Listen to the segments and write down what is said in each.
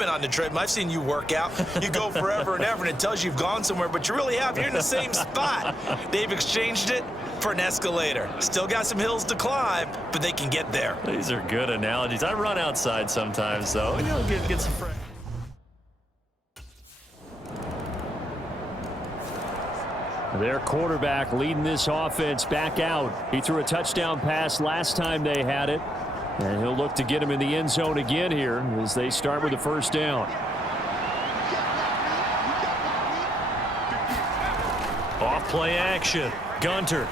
been on the treadmill. I've seen you work out. You go forever and ever, and it tells you you've gone somewhere, but you really have. You're in the same spot. They've exchanged it for an escalator. Still got some hills to climb, but they can get there. These are good analogies. I run outside sometimes, though. You know, get some fresh. Their quarterback leading this offense back out. He threw a touchdown pass last time they had it. And he'll look to get him in the end zone again here as they start with the first down. Off play action. Gunter.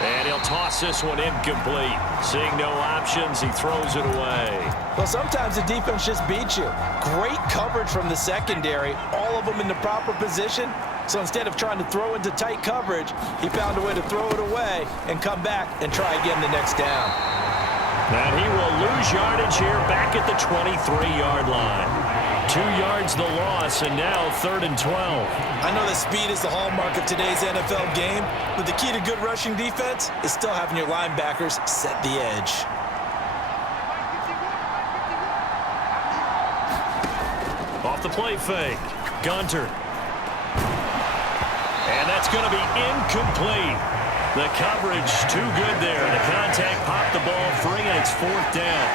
And he'll toss this one incomplete. Seeing no options, he throws it away. Well, sometimes the defense just beats you. Great coverage from the secondary. All of them in the proper position. So instead of trying to throw into tight coverage, he found a way to throw it away and come back and try again the next down. And he will lose yardage here back at the 23-yard line. 2 yards the loss, and now 3rd and 12. I know that speed is the hallmark of today's NFL game, but the key to good rushing defense is still having your linebackers set the edge. Off the play fake. Gunter. And that's going to be incomplete. The coverage too good there. The contact popped the ball free, and it's 4th down.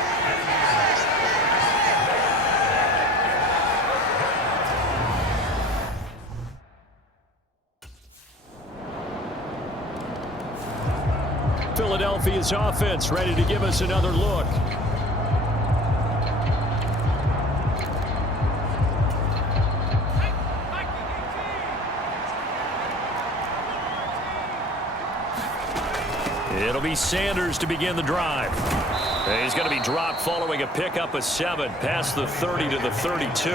Philadelphia's offense ready to give us another look. It'll be Sanders to begin the drive. And he's going to be dropped following a pickup of 7 past the 30 to the 32.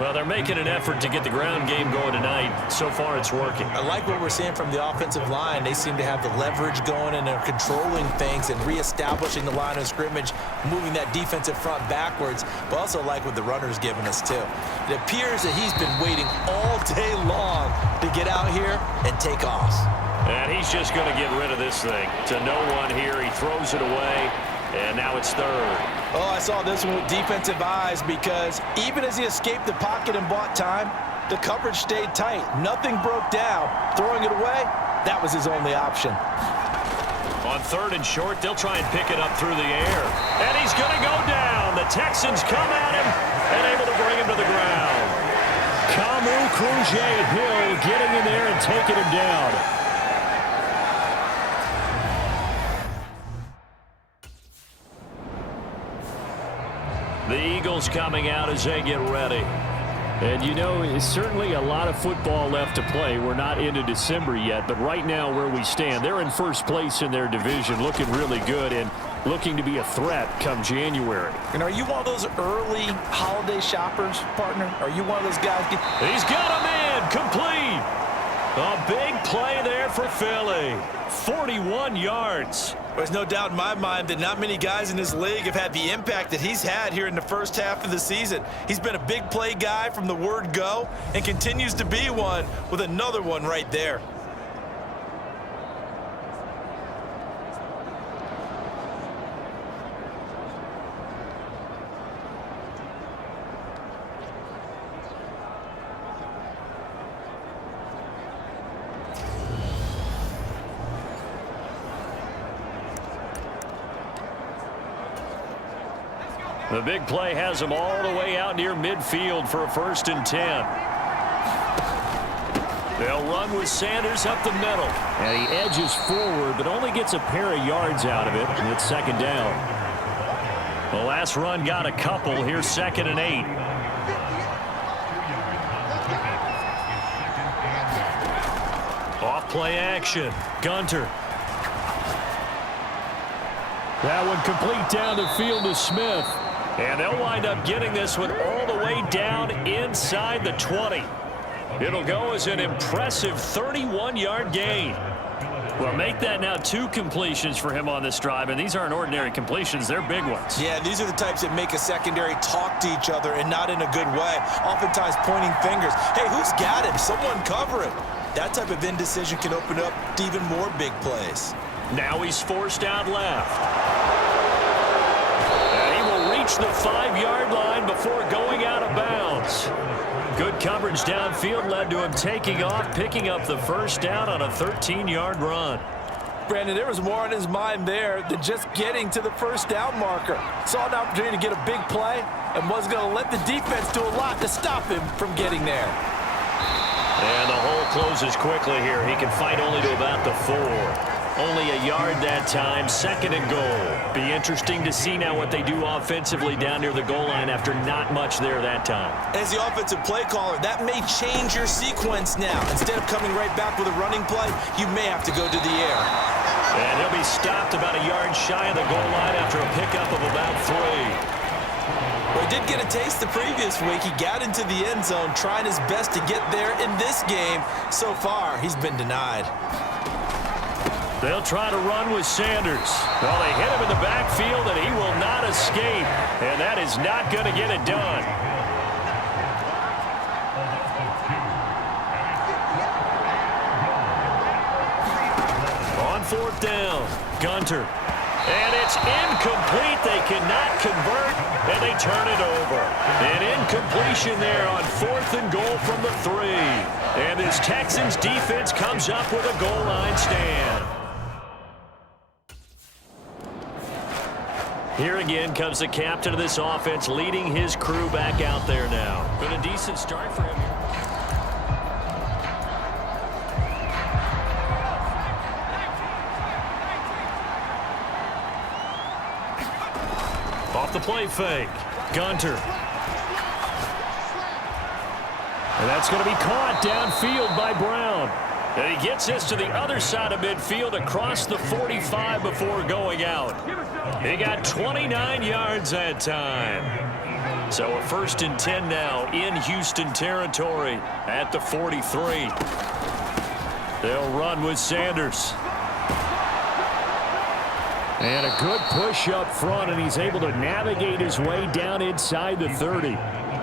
Well, they're making an effort to get the ground game going tonight. So far, it's working. I like what we're seeing from the offensive line. They seem to have the leverage going, and they're controlling things and reestablishing the line of scrimmage, moving that defensive front backwards, but also like what the runner's giving us, too. It appears that he's been waiting all day long to get out here and take off. And he's just going to get rid of this thing. To no one here. He throws it away, and now it's 3rd. Oh, I saw this one with defensive eyes because even as he escaped the pocket and bought time, the coverage stayed tight. Nothing broke down. Throwing it away, that was his only option. On 3rd and short, they'll try and pick it up through the air. And he's going to go down. The Texans come at him and able to bring him to the ground. Camu Cruz-Hill getting in there and taking him down. The Eagles coming out as they get ready. And, you know, it's certainly a lot of football left to play. We're not into December yet, but right now where we stand, they're in first place in their division, looking really good and looking to be a threat come January. And are you one of those early holiday shoppers, partner? Are you one of those guys? He's got him in, complete. A big play there for Philly. 41 yards. There's no doubt in my mind that not many guys in this league have had the impact that he's had here in the first half of the season. He's been a big play guy from the word go and continues to be one with another one right there. The big play has them all the way out near midfield for a 1st and 10. They'll run with Sanders up the middle. And he edges forward, but only gets a pair of yards out of it, and it's 2nd down. The last run got a couple. Here's 2nd and 8. Off play action. Gunter. That one complete down the field to Smith. And they'll wind up getting this one all the way down inside the 20. It'll go as an impressive 31-yard gain. Well, make that now 2 completions for him on this drive, and these aren't ordinary completions. They're big ones. Yeah, these are the types that make a secondary talk to each other and not in a good way, oftentimes pointing fingers. Hey, who's got him? Someone cover him. That type of indecision can open up to even more big plays. Now he's forced out left. the 5-yard line before going out of bounds. Good coverage downfield led to him taking off, picking up the first down on a 13-yard run. Brandon, there was more on his mind there than just getting to the first down marker. Saw an opportunity to get a big play and was going to let the defense do a lot to stop him from getting there. And the hole closes quickly here. He can fight only to about the 4. Only a yard that time, 2nd and goal. Be interesting to see now what they do offensively down near the goal line after not much there that time. As the offensive play caller, that may change your sequence now. Instead of coming right back with a running play, you may have to go to the air. And he'll be stopped about a yard shy of the goal line after a pickup of about 3. Well, he did get a taste the previous week. He got into the end zone trying his best to get there in this game. So far, he's been denied. They'll try to run with Sanders. Well, they hit him in the backfield, and he will not escape. And that is not going to get it done. On 4th down, Gunter. And it's incomplete. They cannot convert, and they turn it over. An incompletion there on 4th and goal from the 3. And this Texans defense comes up with a goal line stand. Here again comes the captain of this offense, leading his crew back out there now. Been a decent start for him. Off the play fake. Gunter. And that's going to be caught downfield by Brown. And he gets this to the other side of midfield across the 45 before going out. He got 29 yards that time. So a 1st and 10 now in Houston territory at the 43. They'll run with Sanders. And a good push up front, and he's able to navigate his way down inside the 30.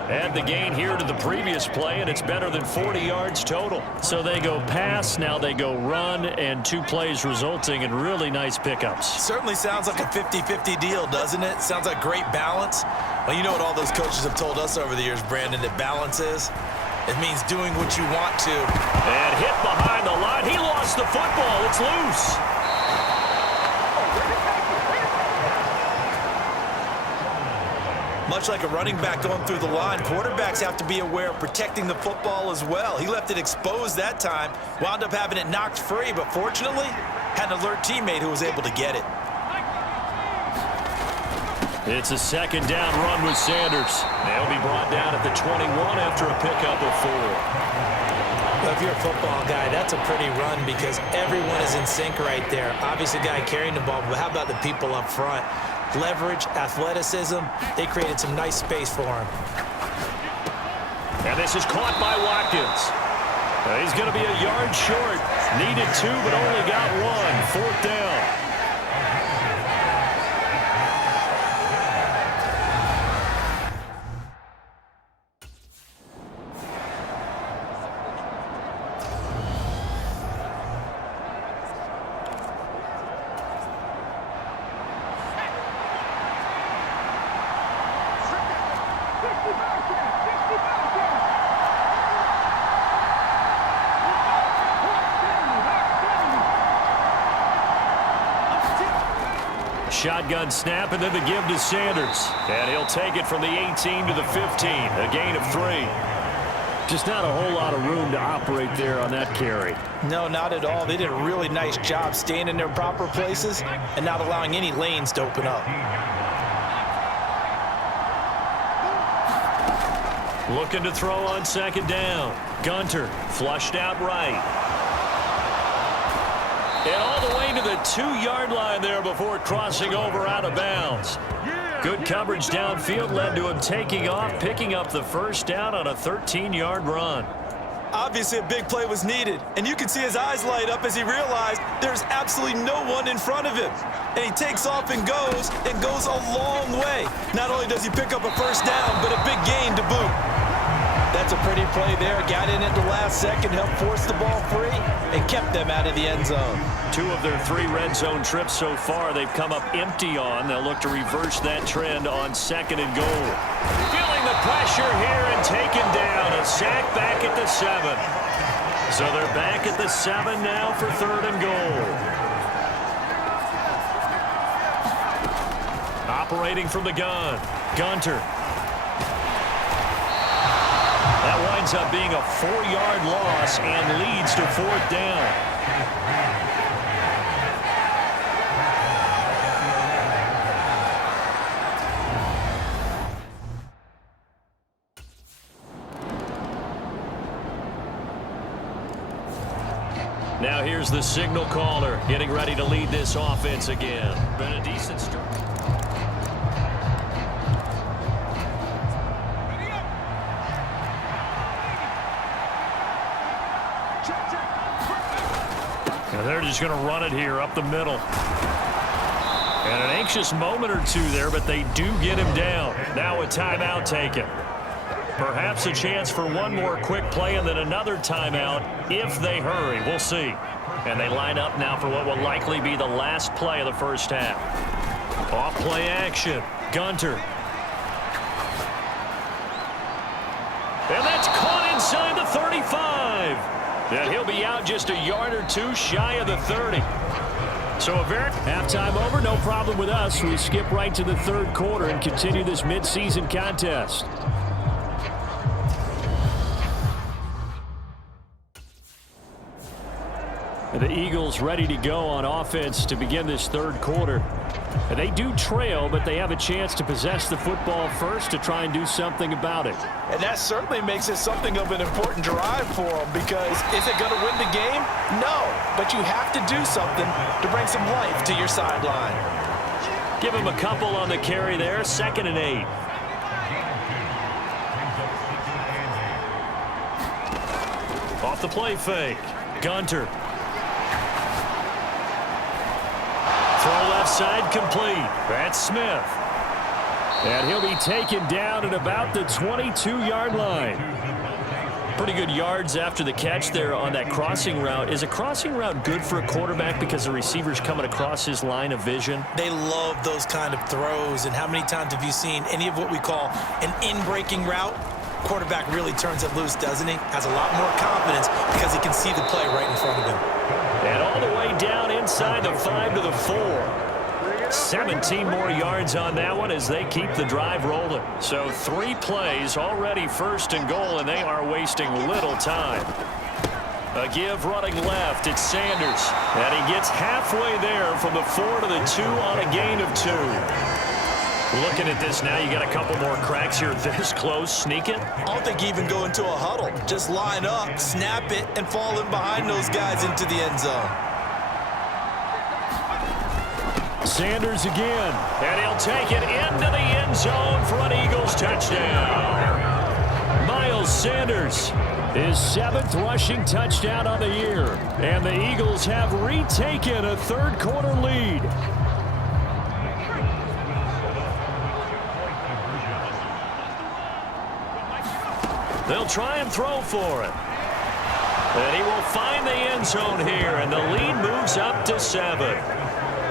Add the gain here to the previous play, and it's better than 40 yards total. So they go pass, now they go run, and 2 plays resulting in really nice pickups. Certainly sounds like a 50-50 deal, doesn't it? Sounds like great balance. Well, you know what all those coaches have told us over the years, Brandon, that balance is? It means doing what you want to. And hit behind the line. He lost the football. It's loose. Much like a running back going through the line, quarterbacks have to be aware of protecting the football as well. He left it exposed that time, wound up having it knocked free, but fortunately, had an alert teammate who was able to get it. It's a 2nd down run with Sanders. They'll be brought down at the 21 after a pickup of 4. Well, if you're a football guy, that's a pretty run because everyone is in sync right there. Obviously, the guy carrying the ball, but how about the people up front? Leverage, athleticism, they created some nice space for him. And this is caught by Watkins. He's going to be a yard short. Needed 2, but only got 1. 4th down. Shotgun snap, and then the give to Sanders. And he'll take it from the 18 to the 15. A gain of 3. Just not a whole lot of room to operate there on that carry. No, not at all. They did a really nice job staying in their proper places and not allowing any lanes to open up. Looking to throw on 2nd down. Gunter flushed out right. And all the way to the 2-yard line there before crossing over out of bounds. Good coverage downfield led to him taking off, picking up the first down on a 13-yard run. Obviously, a big play was needed, and you can see his eyes light up as he realized there's absolutely no one in front of him. And he takes off and goes a long way. Not only does he pick up a first down, but a big gain to boot. That's a pretty play there. Got in at the last second, helped force the ball free, and kept them out of the end zone. 2 of their 3 red zone trips so far they've come up empty on. They'll look to reverse that trend on 2nd and goal. Feeling the pressure here and taken down. A sack back at the 7. So they're back at the 7 now for 3rd and goal. Operating from the gun, Gunter. That winds up being a 4-yard loss and leads to 4th down. Now here's the signal caller getting ready to lead this offense again. Been a decent start. Now they're just going to run it here up the middle. And an anxious moment or 2 there, but they do get him down. Now a timeout taken. Perhaps a chance for one more quick play and then another timeout if they hurry. We'll see. And they line up now for what will likely be the last play of the first half. Off play action. Gunter. And that's caught inside the 35. And he'll be out just a yard or 2 shy of the 30. So a very halftime over, no problem with us. We skip right to the 3rd quarter and continue this midseason contest. The Eagles ready to go on offense to begin this 3rd quarter. They do trail, but they have a chance to possess the football first to try and do something about it. And that certainly makes it something of an important drive for them, because is it going to win the game? No, but you have to do something to bring some life to your sideline. Give him a couple on the carry there, 2nd and 8. Off the play fake, Gunter. Throw left side complete. That's Smith. And he'll be taken down at about the 22-yard line. Pretty good yards after the catch there on that crossing route. Is a crossing route good for a quarterback because the receiver's coming across his line of vision? They love those kind of throws. And how many times have you seen any of what we call an in-breaking route? Quarterback really turns it loose, doesn't he? Has a lot more confidence because he can see the play right in front of him. And all the way down inside the 5 to the 4. 17 more yards on that one as they keep the drive rolling. So 3 plays already 1st and goal, and they are wasting little time. A give running left. It's Sanders. And he gets halfway there from the 4 to the 2 on a gain of 2. Looking at this now, you got a couple more cracks here this close. Sneak it. I don't think you even go into a huddle. Just line up, snap it, and fall in behind those guys into the end zone. Sanders again, and he'll take it into the end zone for an Eagles touchdown. Miles Sanders, his 7th rushing touchdown on the year, and the Eagles have retaken a 3rd quarter lead. They'll try and throw for it. And he will find the end zone here, and the lead moves up to 7.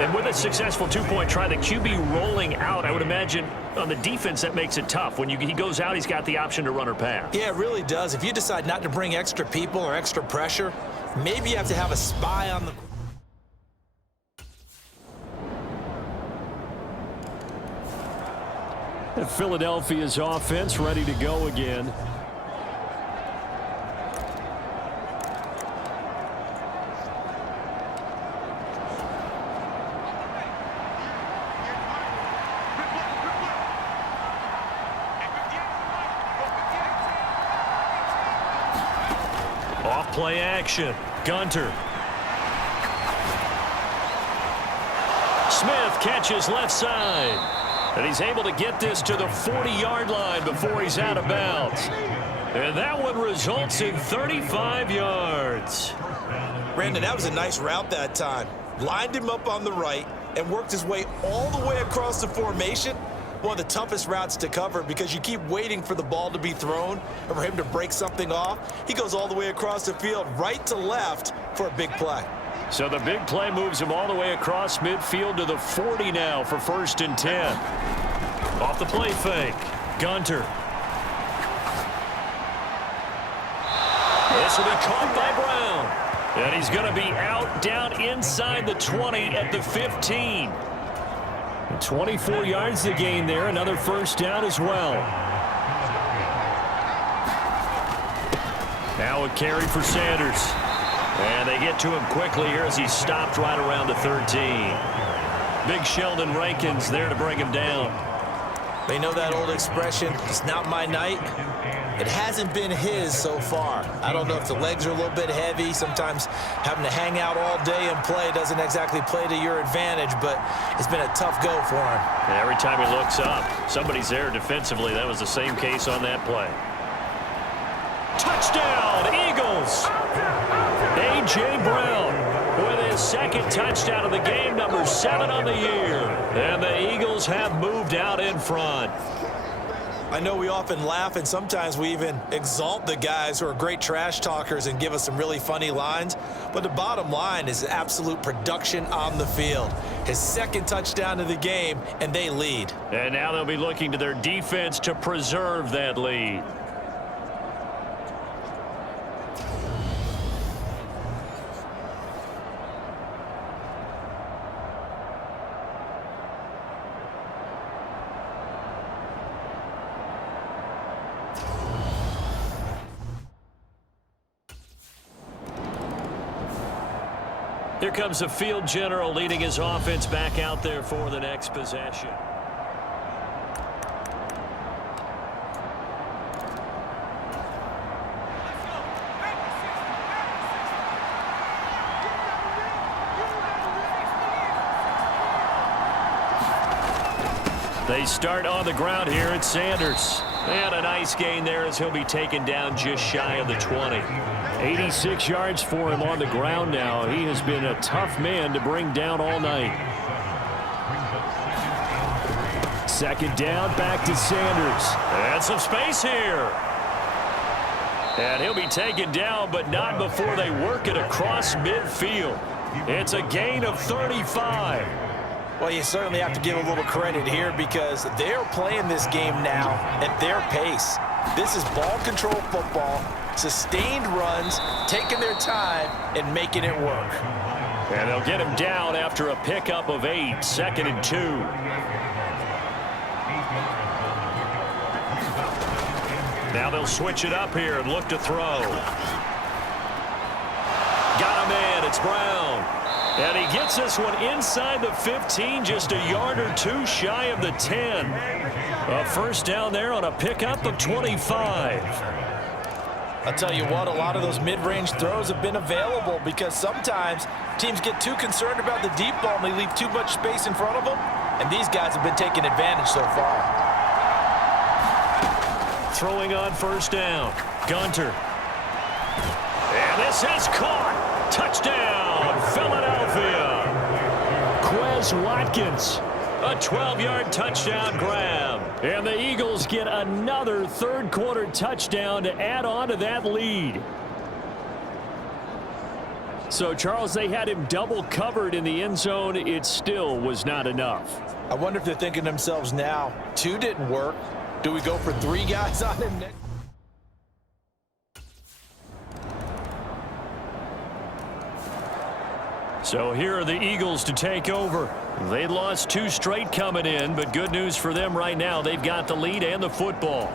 And with a successful 2-point try, the QB rolling out, I would imagine on the defense that makes it tough. When he goes out, he's got the option to run or pass. Yeah, it really does. If you decide not to bring extra people or extra pressure, maybe you have to have a spy on the... Philadelphia's offense ready to go again. Play action. Gunter. Smith catches left side. And he's able to get this to the 40-yard line before he's out of bounds. And that one results in 35 yards. Brandon, that was a nice route that time. Lined him up on the right and worked his way all the way across the formation. one of the toughest routes to cover because you keep waiting for the ball to be thrown or for him to break something off. He goes all the way across the field, right to left for a big play. So the big play moves him all the way across midfield to the 40 now for 1st and 10. Off the play fake. Gunter. This will be caught by Brown. And he's going to be out down inside the 20 at the 15. 24 yards to gain there. Another first down as well. Now a carry for Sanders. And they get to him quickly here as he's stopped right around the 13. Big Sheldon Rankins there to bring him down. They know that old expression, it's not my night. It hasn't been his so far. I don't know if the legs are a little bit heavy. Sometimes having to hang out all day and play doesn't exactly play to your advantage, but it's been a tough go for him. And every time he looks up, somebody's there defensively. That was the same case on that play. Touchdown, Eagles! A.J. Brown with his second touchdown of the game, number 7 on the year. And the Eagles have moved out in front. I know we often laugh, and sometimes we even exalt the guys who are great trash talkers and give us some really funny lines. But the bottom line is absolute production on the field. His second touchdown of the game, and they lead. And now they'll be looking to their defense to preserve that lead. Here comes the field general leading his offense back out there for the next possession. They start on the ground here at Sanders. And a nice gain there as he'll be taken down just shy of the 20. 86 yards for him on the ground now. He has been a tough man to bring down all night. Second down, back to Sanders. And some space here. And he'll be taken down, but not before they work it across midfield. It's a gain of 35. Well, you certainly have to give a little credit here because they're playing this game now at their pace. This is ball control football, sustained runs, taking their time, and making it work. And they'll get him down after a pickup of 8, 2nd and 2. Now they'll switch it up here and look to throw. Got a man, it's Brown. And he gets this one inside the 15, just a yard or 2 shy of the 10. A first down there on a pickup of 25. I'll tell you what, a lot of those mid-range throws have been available because sometimes teams get too concerned about the deep ball and they leave too much space in front of them, and these guys have been taking advantage so far. Throwing on first down, Gunter. And this is caught. Touchdown, Philadelphia. Quez Watkins. A 12-yard touchdown grab. And the Eagles get another third-quarter touchdown to add on to that lead. So, Charles, they had him double covered in the end zone. It still was not enough. I wonder if they're thinking to themselves now, 2 didn't work. Do we go for 3 guys on him next? So here are the Eagles to take over. They lost 2 straight coming in, but good news for them right now. They've got the lead and the football.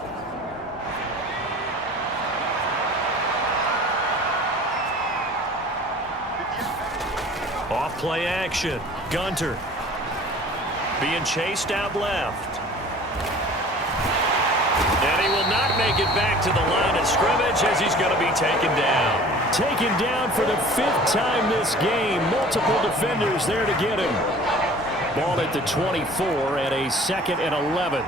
Off play action. Gunter being chased out left. And he will not make it back to the line of scrimmage as he's going to be taken down. Taken down for the 5th time this game. Multiple defenders there to get him. Ball at the 24 at a 2nd and 11.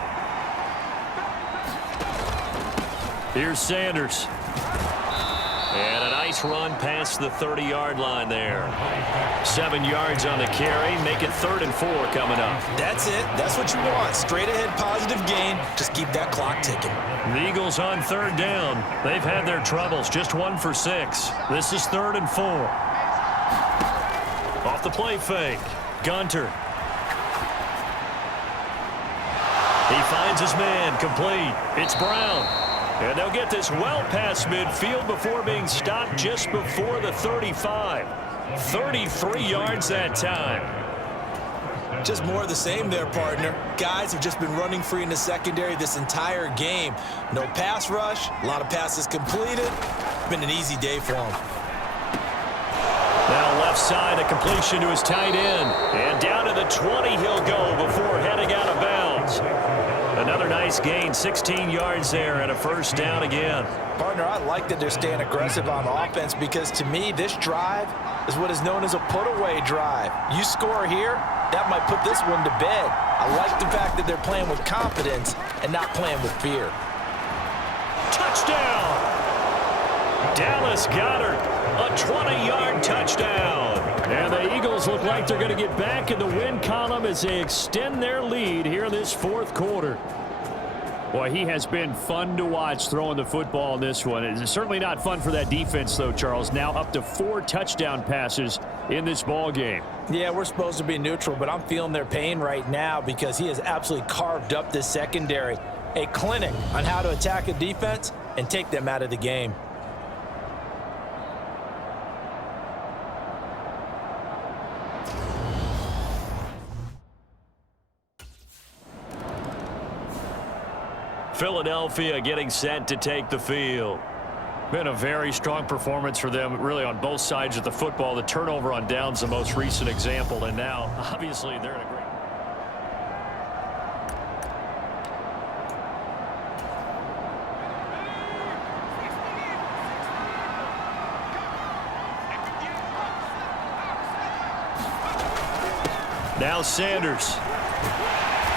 Here's Sanders. And a nice Nice run past the 30-yard line there. 7 yards on the carry. Make it 3rd and 4 coming up. That's it. That's what you want. Straight ahead positive gain. Just keep that clock ticking. The Eagles on 3rd down. They've had their troubles. Just 1 for 6. This is 3rd and 4. Off the play fake. Gunter. He finds his man. Complete. It's Brown. And they'll get this well past midfield before being stopped just before the 35. 33 yards that time. Just more of the same there, partner. Guys have just been running free in the secondary this entire game. No pass rush, a lot of passes completed. Been an easy day for them. Now left side, a completion to his tight end. And down to the 20 he'll go before heading out of bounds. Another nice gain, 16 yards there and a 1st down again. Partner, I like that they're staying aggressive on offense because to me, this drive is what is known as a put-away drive. You score here, that might put this one to bed. I like the fact that they're playing with confidence and not playing with fear. Touchdown! Dallas Goedert, a 20-yard touchdown. And the Eagles look like they're going to get back in the win column as they extend their lead here in this 4th quarter. Boy, he has been fun to watch throwing the football in this one. It's certainly not fun for that defense, though, Charles. Now up to 4 touchdown passes in this ball game. Yeah, we're supposed to be neutral, but I'm feeling their pain right now because he has absolutely carved up this secondary. A clinic on how to attack a defense and take them out of the game. Philadelphia getting set to take the field. Been a very strong performance for them, really, on both sides of the football. The turnover on downs, the most recent example, and now, obviously, they're in a great... Now Sanders.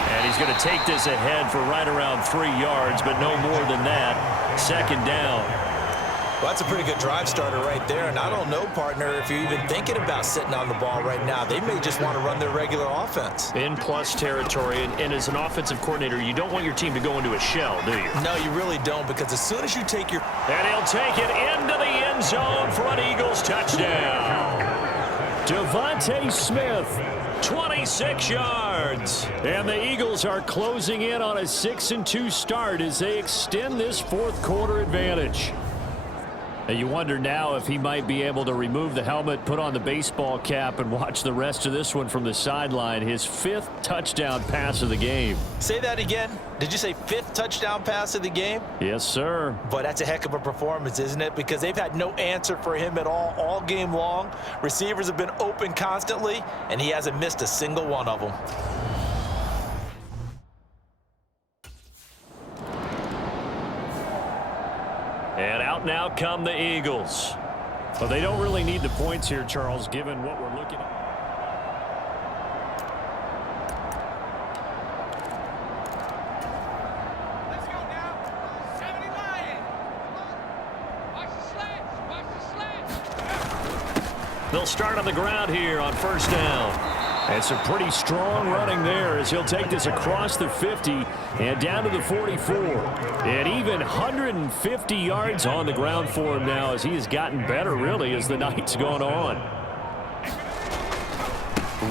And he's going to take this ahead for right around 3 yards, but no more than that. 2nd down. Well, that's a pretty good drive starter right there. And I don't know, partner, if you're even thinking about sitting on the ball right now. They may just want to run their regular offense. In plus territory, and as an offensive coordinator, you don't want your team to go into a shell, do you? No, you really don't, because as soon as you take your... And he'll take it into the end zone for an Eagles touchdown. Devontae Smith. 26 yards. And the Eagles are closing in on a 6-2 start as they extend this 4th quarter advantage. And you wonder now if he might be able to remove the helmet, put on the baseball cap, and watch the rest of this one from the sideline. His 5th touchdown pass of the game. Say that again. Did you say 5th touchdown pass of the game? Yes, sir. But that's a heck of a performance, isn't it? Because they've had no answer for him at all game long. Receivers have been open constantly, and he hasn't missed a single one of them. And out now come the Eagles. But they don't really need the points here, Charles, given what we're looking at. Let's go now. 70 Lion. Watch the slants. Watch the slants. They'll start on the ground here on 1st down. And some pretty strong running there as he'll take this across the 50 and down to the 44. And even 150 yards on the ground for him now as he has gotten better, really, as the night's gone on.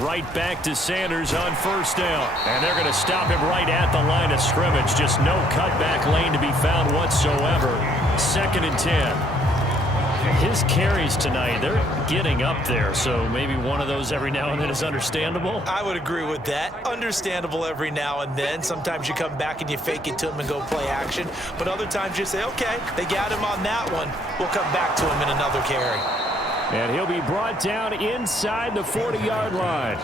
Right back to Sanders on 1st down. And they're going to stop him right at the line of scrimmage. Just no cutback lane to be found whatsoever. 2nd and 10. His carries tonight, they're getting up there, so maybe one of those every now and then is understandable. I would agree with that. Understandable every now and then. Sometimes you come back and you fake it to him and go play action. But other times you say, okay, they got him on that one. We'll come back to him in another carry. And he'll be brought down inside the 40-yard line.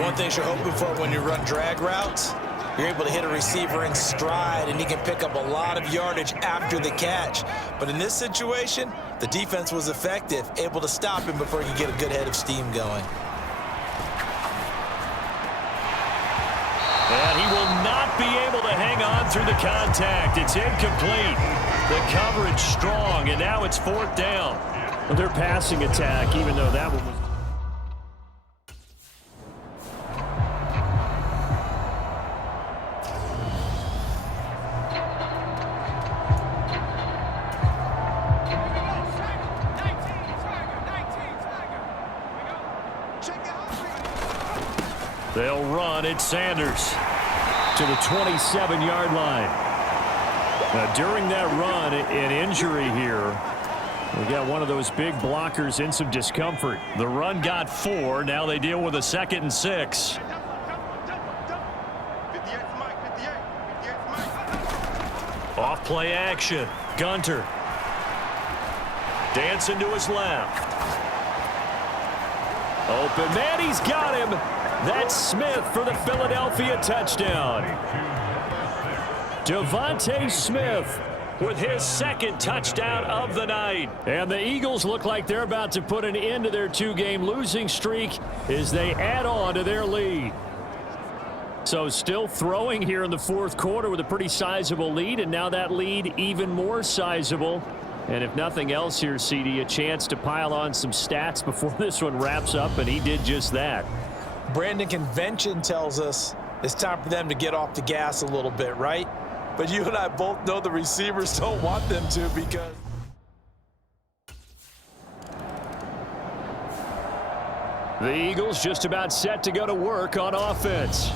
One thing you're hoping for when you run drag routes, you're able to hit a receiver in stride, and he can pick up a lot of yardage after the catch. But in this situation, the defense was effective, able to stop him before he could get a good head of steam going. And he will not be able to hang on through the contact. It's incomplete. The coverage strong, and now it's 4th down. Well, their passing attack, even though that one was... They'll run. It's Sanders to the 27-yard line. Now, during that run, an injury here. We got one of those big blockers in some discomfort. The run got 4. Now they deal with a 2nd and 6. Off play action. Gunter. Dancing to his left. Open man, he's got him. That's Smith for the Philadelphia touchdown. Devontae Smith with his 2nd touchdown of the night. And the Eagles look like they're about to put an end to their 2-game losing streak as they add on to their lead. So still throwing here in the 4th quarter with a pretty sizable lead, and now that lead even more sizable. And if nothing else here, CD, a chance to pile on some stats before this one wraps up, and he did just that. Brandon, convention tells us it's time for them to get off the gas a little bit, right? But you and I both know the receivers don't want them to, because the Eagles just about set to go to work on offense.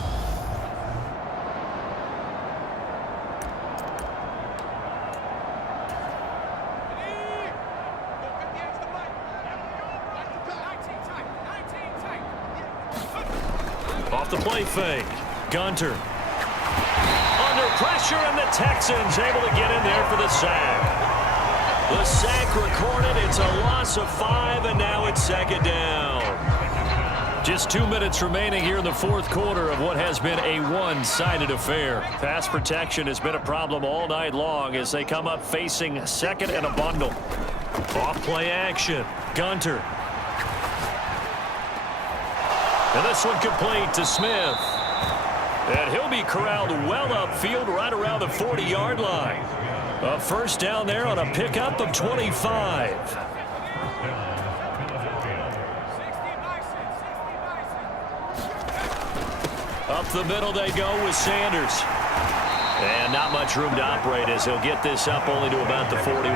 Off the play fake. Gunter. Under pressure, and the Texans able to get in there for the sack. The sack recorded. It's a loss of 5, and now it's 2nd down. Just 2 minutes remaining here in the 4th quarter of what has been a one-sided affair. Pass protection has been a problem all night long as they come up facing 2nd and a bundle. Off play action. Gunter. And this one complete to Smith. And he'll be corralled well upfield right around the 40-yard line. A 1st down there on a pickup of 25. Up the middle they go with Sanders. And not much room to operate as he'll get this up only to about the 41.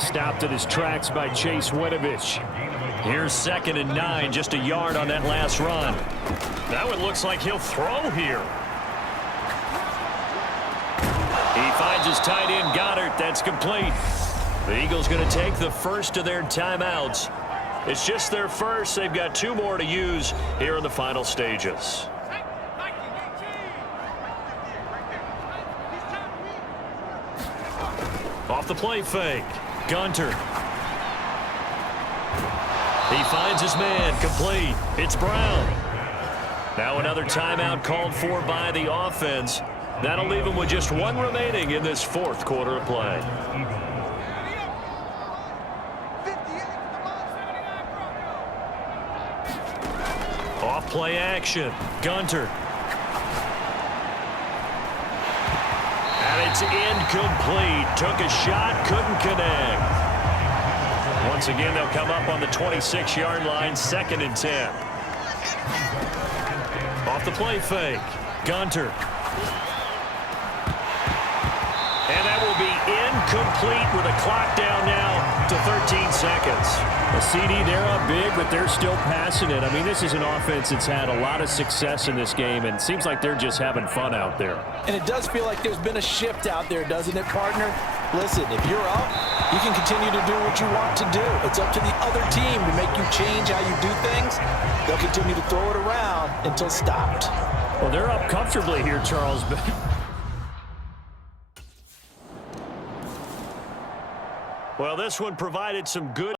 Stopped at his tracks by Chase Winovich. Here's 2nd and 9, just a yard on that last run. That one looks like he'll throw here. He finds his tight end, Goddard. That's complete. The Eagles going to take the first of their timeouts. It's just their first. They've got 2 more to use here in the final stages. Off the play fake. Gunter. He finds his man, complete. It's Brown. Now another timeout called for by the offense. That'll leave him with just 1 remaining in this 4th quarter of play. Off play action. Gunter. And it's incomplete. Took a shot, couldn't connect. Once again, they'll come up on the 26-yard line, 2nd and 10. Off the play fake. Gunter. And that will be incomplete with a clock down now to 13 seconds. The CD, they're up big, but they're still passing it. I mean, this is an offense that's had a lot of success in this game, and it seems like they're just having fun out there. And it does feel like there's been a shift out there, doesn't it, partner? Listen, if you're up, you can continue to do what you want to do. It's up to the other team to make you change how you do things. They'll continue to throw it around until stopped. Well, they're up comfortably here, Charles. Well, this one provided some good